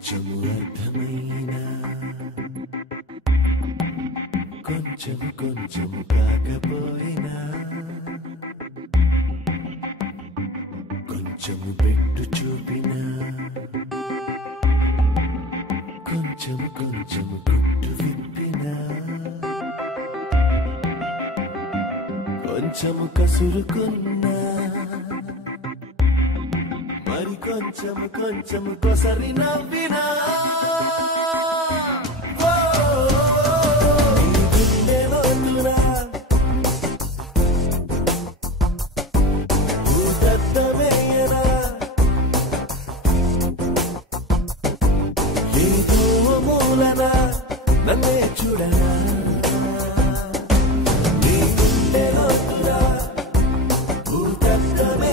కొంచెము అర్థమైనా కొంచెము కొంచెము కాకపోయినా కొంచెము పెట్టు చూపినా కొంచెము కొంచెము గుట్టు విప్పినా కొంచెము కసురుకున్నా మరి కొంచెము కొంచెము కొసరి నవ్వినా నన్నే చూడనా నీ గుండె లోతురా భూతత్వమే